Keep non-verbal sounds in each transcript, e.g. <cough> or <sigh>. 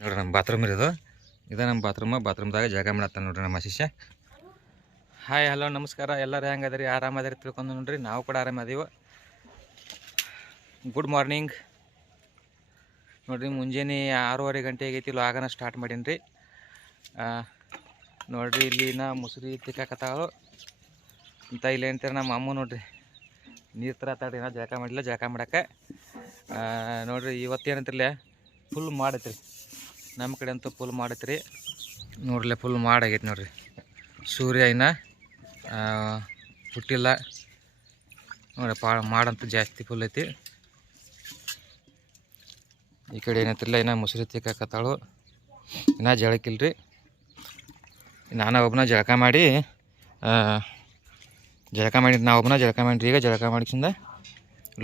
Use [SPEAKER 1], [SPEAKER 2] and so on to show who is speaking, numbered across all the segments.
[SPEAKER 1] ನೋಡ್ರಿ ನಮ್ಮ ಬಾತ್ರೂಮ್ ಇರೋದು ಇದು. ನಮ್ಮ ಬಾತ್ರೂಮ್ ಬಾತ್ರೂಮ್ದಾಗ ಜಾಗ ಮಾಡತ್ತ ನೋಡ್ರಿ ನಮ್ಮ ಶಿಷ್ಯ. ಹಾಯ್ ಹಲೋ ನಮಸ್ಕಾರ. ಎಲ್ಲರೂ ಹೆಂಗದ್ರಿ ಆರಾಮದ್ರಿ ತಿಳ್ಕೊಂಡು ನೋಡ್ರಿ. ನಾವು ಕೂಡ ಆರಾಮದೀವಿ ಗುಡ್ ಮಾರ್ನಿಂಗ್ ನೋಡ್ರಿ ಮುಂಜಾನೆ ಆರೂವರೆ ಗಂಟೆ ಆಗೈತಿ. ಆಗನ ಸ್ಟಾರ್ಟ್ ಮಾಡೀನಿ ರೀ ನೋಡ್ರಿ ಇಲ್ಲಿ ನಾ ಮುಸುರಿ ತಿಕ್ಕಾಕತ್ತಾಳು. ಅಂತ ಇಲ್ಲಿ ಅಂತಾರೆ ನಮ್ಮ ಅಮ್ಮ ನೋಡ್ರಿ. ನೀರು ತರತ್ತಾಡ್ರಿ ನಾ ಜಳಕ ಮಾಡಿಲ್ಲ. ಜಳಕ ಮಾಡಕ್ಕೆ. ನೋಡ್ರಿ ಇವತ್ತೇನಂತಿರ್ಲೆ ಫುಲ್ ಮಾಡೈತ್ರಿ. ನಮ್ಮ ಕಡೆ ಅಂತೂ ಫುಲ್ ಮಾಡೈತ್ರಿ. ನೋಡ್ರಿ ಫುಲ್ ಮಾಡಾಗೈತೆ ನೋಡ್ರಿ. ಸೂರ್ಯ ಇನ್ನ ಹುಟ್ಟಿಲ್ಲ. ನೋಡಿ ಪಾ ಮಾಡಂತೂ ಜಾಸ್ತಿ ಫುಲ್ ಐತಿ. ಈ ಕಡೆ ಏನೈತಿಲ್ಲ ಇನ್ನ ಮುಸುರಿ ತಿಕ್ಕಾಕತ್ತಾಳು. ಜಳಕಿಲ್ಲ ಜಳಕಿಲ್ರಿ. ನಾನು ಒಬ್ಬನ ಜಳಕ ಮಾಡಿ ಜಳಕ ಮಾಡಿ ನಾ ಒಬ್ಬನ ಜಳಕ ಮಾಡಿರಿ ಈಗ ಜಳಕ ಮಾಡಿಸಿಂದ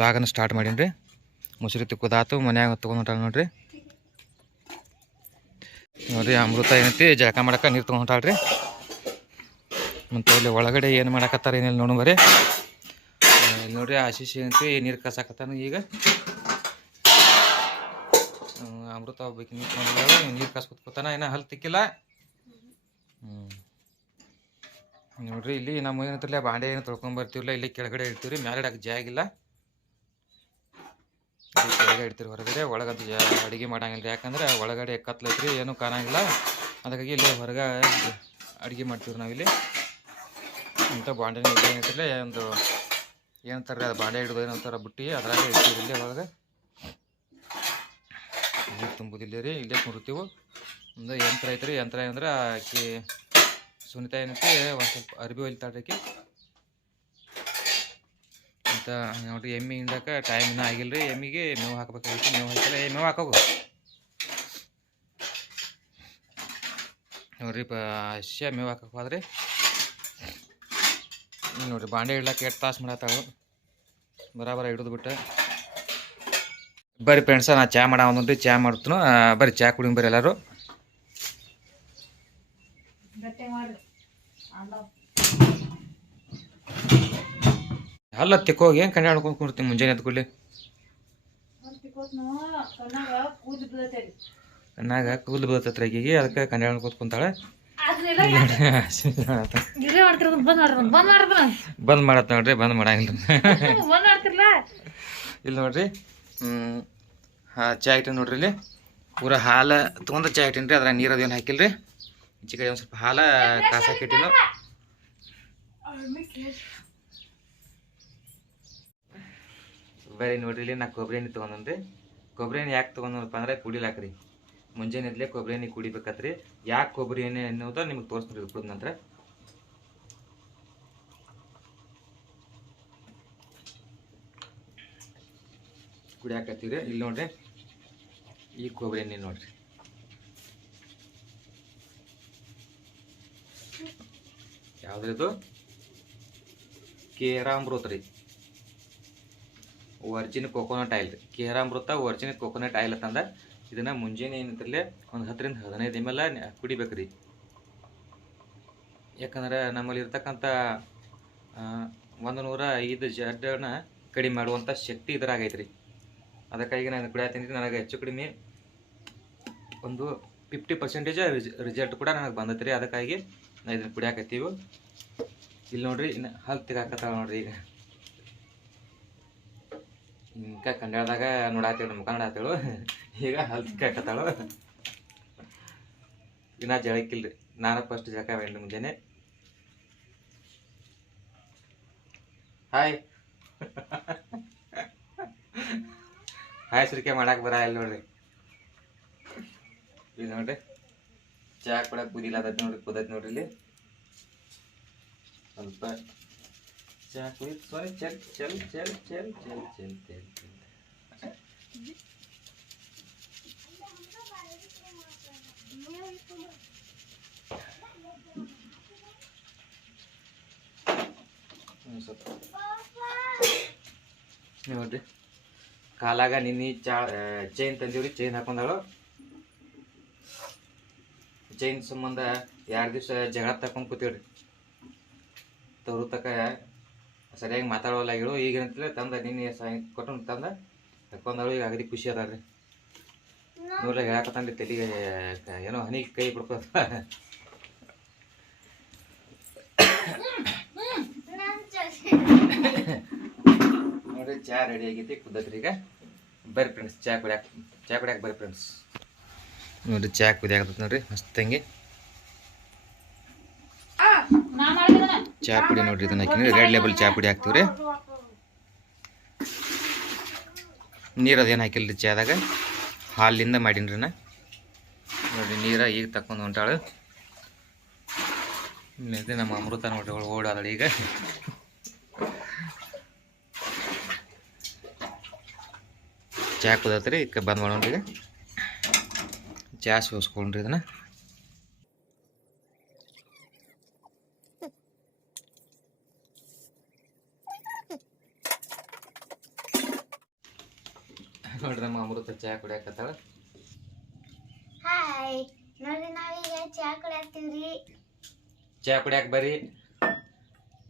[SPEAKER 1] ಲಾಗನ ಸ್ಟಾರ್ಟ್ ಮಾಡೀನಿ ರೀ ಮುಸುರಿ ತಿಕ್ಕೋದಾತು ಮನ್ಯಾಗ ತೊಗೊಂಡು ಹೊಂಟಾಳ ನೋಡ್ರಿ. ನೋಡ್ರಿ ಅಮೃತ ಏನೈತಿ ಜಳಕ ಮಾಡಕ್ಕೆ ನೀರು ತೊಗೊಂಡು ರೀ ಮತ್ತು ಇಲ್ಲಿ ಒಳಗಡೆ ಏನು ಮಾಡಕತ್ತಾರ ಏನಿಲ್ಲ ನೋಡು ಬರಿ ಆ, ಇಲ್ಲಿ ನೋಡ್ರಿ ಆಶೀಶ್ ಏನೈತಿ ನೀರು ಕಸಾಕತ್ತಾನ ಈಗ. ಅಮೃತ ಹೋಗ್ಬೇಕು ನೀರು ತೊಗೊಂಡಿಲ್ಲ ನೀರು ಕಸ ಕೂತ್ಕೋತಾನ ಏನೋ ಹಲ್ ತಿಕ್ಕಿಲ್ಲ. ನೋಡ್ರಿ ಇಲ್ಲಿ ನಮ್ಮ ಏನಂತಿಲ್ಲ ಬಾಂಡೆ ಏನು ತೊಳ್ಕೊಂಬರ್ತೀವಲ್ಲ ಇಲ್ಲಿ ಕೆಳಗಡೆ ಇರ್ತೀವ್ರಿ ಮ್ಯಾಲೆ ಜಾಗಿಲ್ಲ ಇಲ್ಲಿ ಕೆಳಗೆ ಇಡ್ತೀರಿ ಹೊರಗಡೆ ಒಳಗದು ಅಡುಗೆ ಮಾಡಂಗಿಲ್ಲ. ಯಾಕಂದ್ರೆ ಒಳಗಡೆ ಕತ್ಲೈತ್ರಿ ಏನೂ ಕಾಣಂಗಿಲ್ಲ. ಅದಕ್ಕಾಗಿ ಇಲ್ಲಿ ಹೊರಗೆ ಅಡುಗೆ ಮಾಡ್ತೀವಿ ನಾವಿಲ್ಲಿ. ಇಂಥ ಬಾಂಡೆ ಏನೈತಿಲ್ಲ ಒಂದು ಏನಂತಾರೆ ಅದು ಬಾಂಡೆ ಹಿಡಿದು ಏನಂತಾರ ಬುಟ್ಟಿ ಅದ್ರಾಗ ಇಡ್ತೀವಿ ಇಲ್ಲೇ ಒಳಗೆ. ನೀರು ತುಂಬುದಿಲ್ಲ ರೀ, ಇಲ್ಲೇ ಕುಡಿತೀವಿ ಒಂದು ಯಂತ್ರ ಐತ್ರಿ, ಯಂತ್ರ ಅಂದ್ರೆ ಆಕಿ ಸುನಿತಾ ಏನೈತಿ, ಒಂದು ಸ್ವಲ್ಪ ಅರ್ಬಿ ಒಲಿತಾಳ್ರಿ ಆಕಿ ನೋಡಿರಿ ಎಮ್ಮಿ ಹಿಂಡಕ್ಕೆ ಟೈಮ್ ಇನ್ನೂ ಆಗಿಲ್ಲ ರೀ ಎಮ್ಮಿಗೆ ಮೇವು ಹಾಕಬೇಕಾಗಿತ್ತು. ಮೇವು ಹಾಕಿಲ್ಲ. ಏ, ಮೇವು ಹಾಕೋಗು. ನೋಡ್ರಿ ಹಸ್ಯ ಮೇವು ಹಾಕಕ್ಕೆ ಹೋದ್ರಿ. ನೋಡಿರಿ, ಬಾಂಡೆ ಇಡ್ಲಕ್ಕೆ ಎಷ್ಟು ತಾಸು ಮಾಡತ್ತಾಳು. ಬರಾಬರ ಹಿಡಿದು ಬಿಟ್ಟು. ಬರ್ರಿ ಫ್ರೆಂಡ್ಸ ನಾ ಚಾ ಮಾಡ ಒಂದೊಂದು ಚಾ ಮಾಡ್ತು ಬರ್ರಿ, ಚಾ ಕುಡಿಂಗ್ ಬರ್ರಿ ಎಲ್ಲರೂ. ಅಲ್ಲ ತಿಕ್ಕೋಗಿ ಏನು ಕಣ್ಣು ಹಿಡ್ಕೊಂಡು ಕುಡ್ತೀನಿ ಮುಂಜಾನೆ ಎದ್ದು ಕೂಡಲಿ? ಕಣ್ಣಾಗ ಕೂದಲು ಬೀಳ್ತೈತ್ರಿ ಆಕಿಗೆ ಅದಕ್ಕೆ ಕಂಡು ಕೂತ್ ಕುಂತಾಳೆ.
[SPEAKER 2] ಬಂದ್
[SPEAKER 1] ಮಾಡತ್ ನೋಡ್ರಿ ಬಂದ್ ಮಾಡಂಗಿಲ್ಲ. ಇಲ್ಲ ನೋಡ್ರಿ ಹಾ ಹಾಂ ಚಾ ಇಟ್ಟಿನಿ ನೋಡ್ರಿ ಇಲ್ಲಿ. ಪೂರ ಹಾಲು ತೊಗೊಂಡು ಚಾ ಇಟ್ಟಿನಿ ರೀ ಅದ್ರಾಗ ನೀರು ಅದೇನು ಹಾಕಿಲ್ಲ ರೀ ಈಚೆ ಕಡೆ ಒಂದು ಸ್ವಲ್ಪ ಹಾಲು ಕಾಸಾಕ್ ಇಟ್ಟಿನು ಬರೀ ನೋಡ್ರಿ ಇಲ್ಲಿ ನಾ ಕೊಬ್ಬರಿ ಎಣ್ಣೆ ತೊಗೊಂಡ್ರಿ ಕೊಬ್ಬರಿ ಎಣ್ಣೆ ಯಾಕೆ ತೊಗೊಂಡಪ್ಪ ಅಂದ್ರೆ ಕುಡಿಲಾಕ್ರಿ. ಮುಂಜಾನೆ ಇದ್ಲೇ ಕೊಬ್ಬರಿ ಎಣ್ಣೆ ಕುಡಿಬೇಕತ್ರಿ. ಯಾಕೆ ಕೊಬ್ಬರಿ ಎಣ್ಣೆ ಅನ್ನೋದು ನಿಮ್ಗೆ ತೋರಿಸ್ತೀರಿ ಕುಡಿದ ನಂತರ. ಕುಡಿಯಾಕತ್ತೀವಿ ರೀ ಇಲ್ಲಿ ನೋಡ್ರಿ. ಈ ಕೊಬ್ಬರಿ ಎಣ್ಣೆ ನೋಡ್ರಿ. ಯಾವ್ದ್ರಿದು? ಕೇರಾಮೃತ ರೀ ವರ್ಜಿನ್ ಕೋಕೋನಟ್ ಆಯಿಲ್ ರೀ. ಕೇರಾಮೃತ ವರ್ಜಿನ್ ಕೋಕೋನಟ್ ಆಯಿಲ್ ಅಂತಂದ ಇದನ್ನು ಮುಂಜಾನೆ ಏನಿದ್ರಲ್ಲೇ ಒಂದು ಹತ್ತರಿಂದ ಹದಿನೈದು ಎಂ ಎಲ್ ಕುಡಿಬೇಕು ರೀ ಯಾಕಂದ್ರೆ ನಮ್ಮಲ್ಲಿ ಇರ್ತಕ್ಕಂಥ ಒಂದು ನೂರ ಐದು ಜಡ್ಡನ್ನ ಕಡಿಮೆ ಮಾಡುವಂಥ ಶಕ್ತಿ ಇದ್ರಾಗೈತೆ ರೀ ಅದಕ್ಕಾಗಿ ನಾನು ಕುಡಿಯತ್ತೀನಿ ನನಗೆ ಹೆಚ್ಚು ಕಡಿಮೆ ಒಂದು ಫಿಫ್ಟಿ ಪರ್ಸೆಂಟೇಜ್ ರಿಸಲ್ಟ್ ಕೂಡ ನನಗೆ ಬಂದೈತೆ ರೀ. ಅದಕ್ಕಾಗಿ ನಾನು ಇದನ್ನು ಕುಡಿಯಾಕತ್ತೀವಿ. ಇಲ್ಲಿ ನೋಡಿರಿ ಇನ್ನು ಹಲ್ ತೆಗಾಕತ್ತಾಳ ನೋಡ್ರಿ ಈಗ. ಹಿಂಗ ಕನ್ನಡದಾಗ ನೋಡಾತೇಳು ನಮ್ಮ ಕನ್ನಡ ಆತೇಳು. ಈಗ ಹಲ್ತಿ ಕಟ್ಟತಾಳು ಇನ್ನ ಜಳಕಿಲ್ರಿ. ನಾನು ಫಸ್ಟ್ ಜಳಕ ಬೇಡ್ರಿ ಮುಂಜಾನೆ. ಹಾಯ್ ಹಾಯ್ ಸುರಿಕೆ ಮಾಡಕ್ಕೆ ಬರ ಇಲ್ಲ ನೋಡ್ರಿ. ಇದು ನೋಡ್ರಿ. ಚಾ ಕೂಡ ಕುದಿಲಾತೈತಿ ನೋಡ್ರಿ ಕುದೈತಿ ನೋಡ್ರಿ ಇಲ್ಲಿ. ಸ್ವಲ್ಪ Kalangan ini eh, chain tanjuri chain apa ndalo chain semuanya ya harus eh, jaga takon kuter terutama ya. ಸರಿಯಾಗಿ ಮಾತಾಡೋಲ್ಲ ಈಗಂತಲೇ ತಂದ, ನಿನ್ನೆ ಸಾಯಂ ಕೊಟ್ಟು ತಂದ. ತಕೊಂಡಾಳು ಈಗ ಅಗದಿ ಖುಷಿ ಅದಾಳ್ರಿ. ನೋಡ್ರಿ ಹೇಳಕತ್ತಿ ತಲೆಗೆ ಏನೋ ಹನಿ ಕೈ ಬಿಡ್ಕೋತ. ನೋಡ್ರಿ, ಚಾ ರೆಡಿ ಆಗೈತಿ ಕುದ್ದತ್ರಿ ಈಗ. ಬರ್ರಿ ಫ್ರೆಂಡ್ಸ್ ಚಾ ಕುಡಿಯಾಕ ಚಾ ಕುಡಿಯಾಕ ಬರ್ರಿ ಫ್ರೆಂಡ್ಸ್ ನೋಡ್ರಿ, ಚಾ ಕುದಿಯಾಕತ್ತ ನೋಡ್ರಿ, ಮಸ್ತ್ ಹಂಗೆ
[SPEAKER 2] ನಾ ಮಾಡಿದನ
[SPEAKER 1] ಚಾ ಪುಡಿ ನೋಡ್ರಿ ಇದನ್ನ ಹಾಕಿನಿ ರೆಡ್ ಲೇಬಲ್ ಚಾ ಪುಡಿ ಹಾಕ್ತೀವ್ರಿ. ನೀರು ಅದೇನು ಹಾಕಿಲ್ರಿ ಚಾದಾಗ ಹಾಲಿಂದ ಮಾಡೀನ್ರಿ ನಾ ನೋಡ್ರಿ ನೀರ ಈಗ ತಕೊಂಡು ಹೊಂಟಾಳು. ಇದು ನಮ್ಮ ಅಮೃತ ನೋಡ್ರಿ ಅವಳು ಓಡಾದಳು ಈಗ. ಚಾ ಕುದತ್ರಿ ಈಗ ಬಂದ್ ಮಾಡೋಣ್ರಿ ಈಗ. ಚಾ ಸೋಸ್ಕೊಂಡ್ರಿ ಇದನ್ನ ನೋಡ್ರಿ ನಮ್ಮ ಅಮೃತ ಚಾ ಕುಡಿಯಾಕತ್ತಾಳ
[SPEAKER 3] ಹಾಯ್ ನೋಡ್ರಿ ನಾವೀಗ ಚಾ ಕುಡಿಯತ್ತೀವ್ರಿ
[SPEAKER 1] ಚಹಾ ಕುಡಿಯಾಕ ಬರ್ರಿ.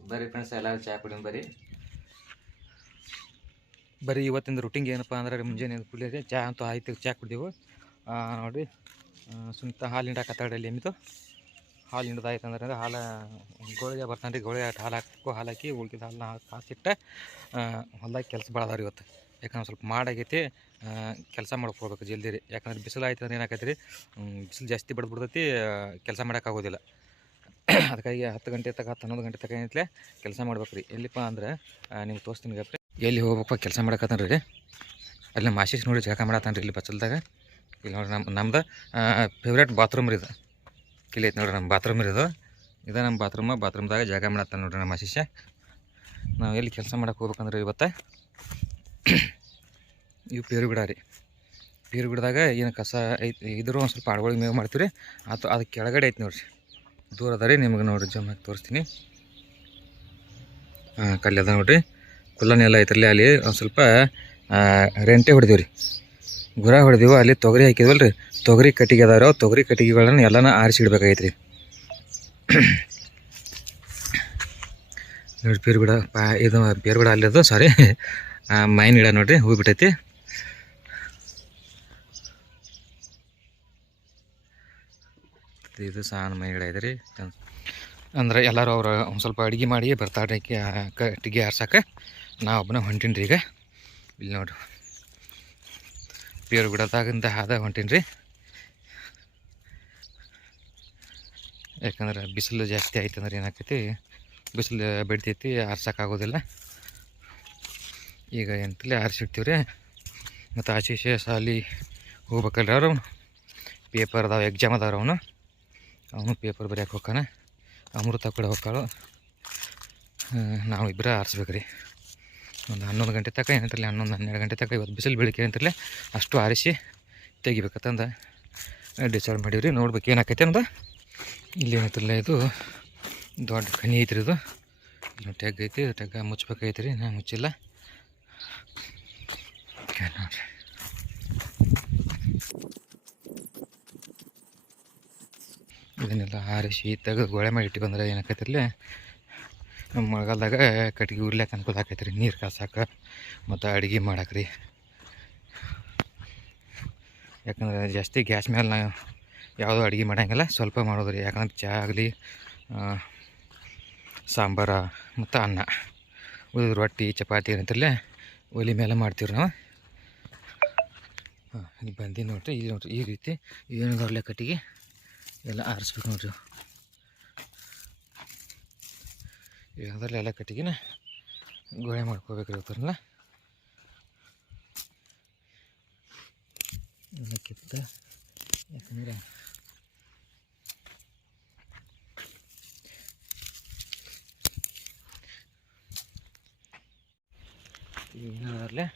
[SPEAKER 1] ಬರ್ರಿ ಫ್ರೆಂಡ್ಸ್ ಎಲ್ಲರೂ ಚಾ ಕುಡಿಯೋಣ ಬರ್ರಿ. ಬರೀ ಇವತ್ತಿಂದ ರೂಟಿಂಗ್ ಏನಪ್ಪ ಅಂದ್ರೆ ಮುಂಜಾನೆ ಕುಡಿಯೋದೇ ಚಹಾ ಚಾ ಅಂತೂ ಆಯ್ತು ಚಾ ಕುಡಿದೆವು. ನೋಡಿರಿ ಸುಂತ ಹಾಲು ಹಿಂಡಾಕತ್ತಾಳ್ರಿ ಅಲ್ಲಿ ಎಮ್ಮಿತು ಹಾಲು ಹಿಂಡ್ದಾಯ್ತು ಅಂದ್ರೆ ಹಾಲು ಗೋಳಿಗೆ ಬರ್ತಾನೆ ರೀ ಗೋಳಿಗೆ ಹಾಲು ಹಾಕಬೇಕು ಹಾಲು ಹಾಕಿ ಉಳ್ಕಿದ ಹಾಲನ್ನ ಕಾಸಿಟ್ಟು ಹೊಲ್ದಾಗ ಕೆಲಸ ಭಾಳ ಅದಾವ ರೀ ಇವತ್ತು. ಯಾಕಂದ್ರೆ ಸ್ವಲ್ಪ ಮಾಡಾಗೈತಿ ಕೆಲಸ ಮಾಡ್ಕೊಳ್ಬೇಕು ಜಲ್ದಿ ರೀ. ಯಾಕಂದ್ರೆ ಬಿಸಿಲು ಆಯ್ತು ಅಂದ್ರೆ ಏನಾಗತ್ತೆ ರೀ ಬಿಸಿಲು ಜಾಸ್ತಿ ಬಡ್ದು ಬಿಡ್ತೈತಿ ಕೆಲಸ ಮಾಡೋಕ್ಕಾಗೋದಿಲ್ಲ. <coughs> ಅದಕ್ಕಾಗಿ ಹತ್ತು ಗಂಟೆ ತಗ ಹತ್ತು ಹನ್ನೊಂದು ಗಂಟೆ ತಗ ಏನೈತ್ಲೆ ಕೆಲಸ ಮಾಡ್ಬೇಕು ರೀ. ಎಲ್ಲಿಪ್ಪ ಅಂದ್ರೆ ನಿಮ್ಗೆ ತೋರಿಸ್ತೀನಿ ಗಪ್ರಿ ಎಲ್ಲಿ ಹೋಗ್ಬೇಕಪ್ಪ ಕೆಲಸ ಮಾಡಕತ್ತಾನ ರೀ ಅಲ್ಲಿ ಆಶೀಶ್ ನೋಡಿ ಜಾಗ ಮಾಡತ್ತಾನ ರೀ ಇಲ್ಲಿ ಬಚ್ಚಲ್ದಾಗ. ಇಲ್ಲಿ ನೋಡ್ರಿ ನಮ್ಮ, ನಮ್ದು ಫೇವ್ರೇಟ್ ಬಾತ್ರೂಮ್ ರೀ ಇದು. ಇಲ್ಲಿ ಐತೆ ನೋಡ್ರಿ ನಮ್ಮ ಬಾತ್ರೂಮ್ ರೀ ಇದು. ಇದು ನಮ್ಮ ಬಾತ್ರೂಮ್ ಬಾತ್ರೂಮ್ದಾಗ ಜಾಗ ಮಾಡತ್ತಾನ ನೋಡ್ರಿ ನಮ್ಮ ಆಶೀಶ. ನಾವು ಎಲ್ಲಿ ಕೆಲಸ ಮಾಡೋಕೆ ಹೋಗ್ಬೇಕಂದ್ರೆ ಇವತ್ತು <coughs> ಇವು ಪೇರು ಗಿಡ ರೀ. ಪೇರು ಗಿಡದಾಗ ಏನು ಕಸ ಐತಿ, ಇದ್ರೂ ಒಂದು ಸ್ವಲ್ಪ ಆಡುಗಳಿಗೆ ಮೇವು ಮಾಡ್ತೀವಿ ರೀ ಅದು ಅದು ಕೆಳಗಡೆ ಐತಿ ನೋಡಿರಿ. ದೂರ ಅದ ರೀ ನಿಮ್ಗೆ ನೋಡ್ರಿ, ಜಮ್ ತೋರಿಸ್ತೀನಿ. ಹಾಂ, ಕಲ್ಲಿ ಅದ ನೋಡಿರಿ. ಕುಲ್ಲನೆ ಎಲ್ಲ ಐತ್ರಲ್ಲಿ ಅಲ್ಲಿ, ಒಂದು ಸ್ವಲ್ಪ ರೆಂಟೆ ಹೊಡೆದೀವಿ ರೀ ಗುರ ಹೊಡೆದೀವಿ, ಅಲ್ಲಿ ತೊಗರಿ ಹಾಕಿದ್ವಲ್ಲ ರೀ ತೊಗರಿ ಕಟ್ಟಿಗೆ ಅದಾವ ರೀ ತೊಗರಿ ಕಟ್ಟಿಗೆಗಳನ್ನು ಎಲ್ಲನ ಆರಿಸಿ ಇಡ್ಬೇಕಾಗೈತೆ ರೀ <coughs> ನೋಡಿ ಪೇರು ಗಿಡ ಪಾ, ಇದು ಪೇರು ಗಿಡ ಅಲ್ಲದು ಸಾರಿ ಮೈನ್ ಗಿಡ ನೋಡ್ರಿ ಹೂ ಬಿಟ್ಟೈತಿ ಇದು ಸಾನ ಮೈ ಗಿಡ ಇದೆ ಅಂದ್ರೆ ಎಲ್ಲರೂ ಅವ್ರು ಒಂದು ಸ್ವಲ್ಪ ಅಡುಗೆ ಮಾಡಿ ಬರ್ತಾರೆ ಕಟ್ಟಿಗೆ ಆರ್ಸಕ್ಕೆ ನಾ ಒಬ್ಬನ ಹೊಂಟೀನಿ ಈಗ. ಇಲ್ಲಿ ನೋಡ್ರಿ. ಪೇರು ಗಿಡದಾಗಿಂದ ಹಾದ ಹೊಂಟೀನಿ ರೀ ಯಾಕಂದ್ರೆ ಬಿಸಿಲು ಜಾಸ್ತಿ ಆಯ್ತು ಅಂದ್ರೆ ಏನಾಕೈತಿ ಬಿಸಿಲು ಬಿಡ್ತೈತಿ ಆರ್ಸೋಕ್ಕಾಗೋದಿಲ್ಲ ಈಗ ಎಂತಲೇ ಆರಿಸಿಡ್ತೀವಿ ರೀ ಮತ್ತು ಈಚೆ ಸಾಲಿ ಹೋಗ್ಬೇಕಲ್ರಿ ಅವ್ರು. ಪೇಪರ್ ಅದಾವ ಎಕ್ಸಾಮ್ ಅದಾರ ಅವನು. ಅವನು ಪೇಪರ್ ಬರೆಯಕ್ಕೆ ಹೋಗ್ತಾನೆ. ಅಮೃತ ಕೂಡ ಹೋಗ್ತಾಳು. ನಾವು ಇಬ್ಬರೇ ಆರಿಸ್ಬೇಕು ರೀ ಒಂದು ಹನ್ನೊಂದು ಗಂಟೆ ತಕ ಏನಂತಲ್ಲ ಹನ್ನೊಂದು ಹನ್ನೆರಡು ಗಂಟೆ ತನಕ ಇವತ್ತು ಬಿಸಿಲು ಬೆಳಿಗ್ಗೆ ಏನಂತಿರಲಿ, ಅಷ್ಟು ಆರಿಸಿ ತೆಗಿಬೇಕಂತಂದು ಡಿಸೈಡ್ ಮಾಡೀವಿ ರೀ ನೋಡ್ಬೇಕು ಏನಾಕೈತೆ ಅಂದ ಇಲ್ಲಿ ಏನಂತಲ್ಲ ಇದು ದೊಡ್ಡ ಖನಿ ಐತ್ರಿ ಇದು. ಇಲ್ಲಿ ಟೆಗ್ ಐತಿ, ಟೆಗ್ ಮುಚ್ಬೇಕೈತಿ ರೀ ನಾ ಮುಚ್ಚಿಲ್ಲ. ಇದನ್ನೆಲ್ಲ ಆರಿಸಿ ತೆಗೆದು ಗೋಳೆ ಮಾಡಿ ಇಟ್ಕೊಂಡ್ರೆ ಏನಾಕೈತಿರ್ಲಿ ನಮ್ಮ ಮಳೆಗಾಲದಾಗ ಕಟ್ಗೆ ಉರ್ಲಿಕ್ಕೆ ಅನುಕೂಲ ಆಕೈತೆ ರೀ ನೀರು ಕಾಸಕ್ಕೆ ಮತ್ತು ಅಡುಗೆ ಮಾಡಕ್ಕೆ ರೀ ಯಾಕಂದ್ರೆ ಜಾಸ್ತಿ ಗ್ಯಾಸ್ ಮೇಲೆ ನಾವು ಯಾವುದೋ ಅಡುಗೆ ಮಾಡೋಂಗಿಲ್ಲ. ಸ್ವಲ್ಪ ಮಾಡೋದು ರೀ ಯಾಕಂದ್ರೆ ಚಹಾ ಆಗಲಿ ಸಾಂಬಾರ ಮತ್ತು ಅನ್ನ. ಉಳಿದ ರೊಟ್ಟಿ, ಚಪಾತಿ ಏನಂತಿರಲ್ಲ ಒಲೆ ಮೇಲೆ ಮಾಡ್ತೀವಿ ನಾವು. ಹಾಂ, ಇಲ್ಲಿ ಬಂದಿ ನೋಡ್ರಿ, ಇಲ್ಲಿ ನೋಡ್ರಿ, ಈ ರೀತಿ ಏನಿದಾವಲ್ಲ ಕಟ್ಟಿಗೆ ಎಲ್ಲ ಆರಿಸ್ಬೇಕು ನೋಡ್ರಿ. ಅದರಲ್ಲಿ ಎಲ್ಲ ಕಟ್ಟಿಗೆನ ಗೋಳೆ ಮಾಡ್ಕೋಬೇಕು ಇವತ್ತಲ್ಲ ಕಿತ್ತ ಯಾಕಂದ್ರೆ ಏನಾದ್ರಲ್ಲೇ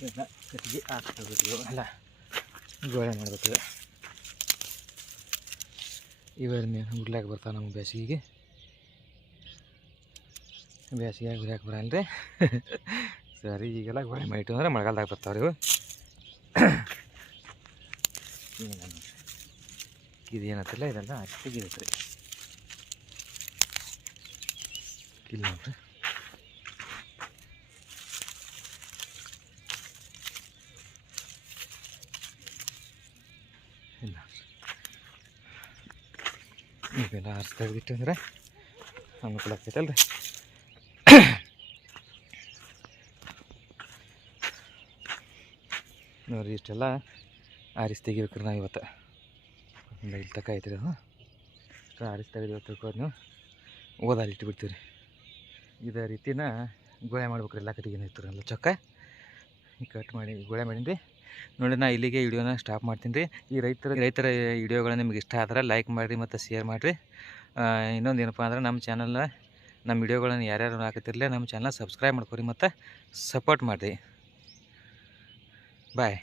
[SPEAKER 1] ಎಲ್ಲ ಕಟ್ಟಿಗೆ ಹಾಕ್ಬೇಕು ಅಲ್ಲ ಗೋಳೆ ಮಾಡ್ಬೇಕು ಇವೆರ ಮೇಲೆ ಉರ್ಲಾಕ ಬರ್ತಾವೆ ನಮ್ಗೆ ಬೇಸಿಗೆಗೆ ಬೇಸಿಗೆ ಉರ್ಯಾಕೆ ಬರಲ್ಲ ರೀ ಸರಿ ಈಗೆಲ್ಲ ಗೋಳೆ ಮಾಡಿಟ್ಟು ಅಂದ್ರೆ ಮಳೆಗಾಲದಾಗ ಬರ್ತಾವೆ ಇವು ಇದು ಏನತ್ತಲ್ಲ ಇದೆಲ್ಲ ಅಷ್ಟಿಗೆ ಇರುತ್ತೆ ರೀ ಇಲ್ಲಿ ನೋಡ್ರಿ ಇವೆಲ್ಲ ಆರಿಸಿ ತೆಗೆದಿಟ್ಟಂದ್ರೆ ಅನುಕೂಲ ಆಗ್ತೈತಲ್ರಿ ನೋಡ್ರಿ, ಇಷ್ಟೆಲ್ಲ ಆರಿಸಿ ತೆಗಿಬೇಕ್ರಿ ನಾವು ಇವತ್ತು. ಇಲ್ಲಿ ತಕ ಐತ್ರಿ ಅದು. ಆರಿಸಿ ತೆಗೆದು ತಿಳ್ಕೋದು ನೀವು. ಓದಾಲಿ ಇಟ್ಟು ಬಿಡ್ತೀವಿ ರೀ ಇದೇ ರೀತಿನ ಗೋಳೆ ಮಾಡ್ಬೇಕ್ರಿ ಎಲ್ಲ ಕಡೆಗೆ ಏನಾಯ್ತು ಎಲ್ಲ ಚೊಕ್ಕ. ಕಟ್ ಮಾಡಿ ಗೋಳೆ ಮಾಡೀನಿ ನೋಡಿ, ನಾ ಇಲ್ಲಿಗೆ ವಿಡಿಯೋನ ಸ್ಟಾಪ್ ಮಾಡ್ತೀನಿ ರೀ. ಈ ರೈತರ ರೈತರ ವಿಡಿಯೋಗಳು ನಿಮ್ಗೆ ಇಷ್ಟ ಆದ್ರೆ ಲೈಕ್ ಮಾಡಿರಿ ಮತ್ತು ಶೇರ್ ಮಾಡಿರಿ. ಇನ್ನೊಂದು ಏನಪ್ಪ ಅಂದ್ರೆ ನಮ್ಮ ಚಾನಲ್ನ ನಮ್ಮ ವಿಡಿಯೋಗಳನ್ನು ಯಾರ್ಯಾರು ಹಾಕುತ್ತಿರಲಿ ನಮ್ಮ ಚಾನಲ್ ಸಬ್ಸ್ಕ್ರೈಬ್ ಮಾಡ್ಕೊರಿ ಮತ್ತು ಸಪೋರ್ಟ್ ಮಾಡಿರಿ. ಬಾಯ್